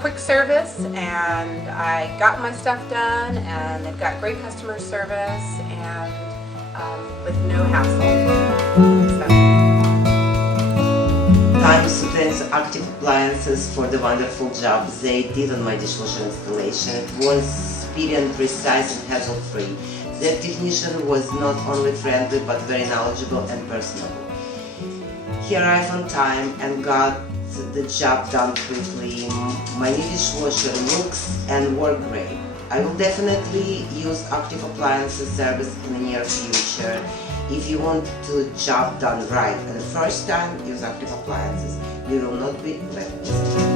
quick service, and I got my stuff done, and they've got great customer service, and with no hassle. So. Time to thank Active Appliances for the wonderful job they did on my dishwasher installation. It was speedy and precise and hassle-free. Their technician was not only friendly but very knowledgeable and personable. He arrived on time and got the job done quickly. My new dishwasher looks and works great. I will definitely use Active Appliances service in the near future. If you want the job done right and the first time, use Active Appliances. You will not be left.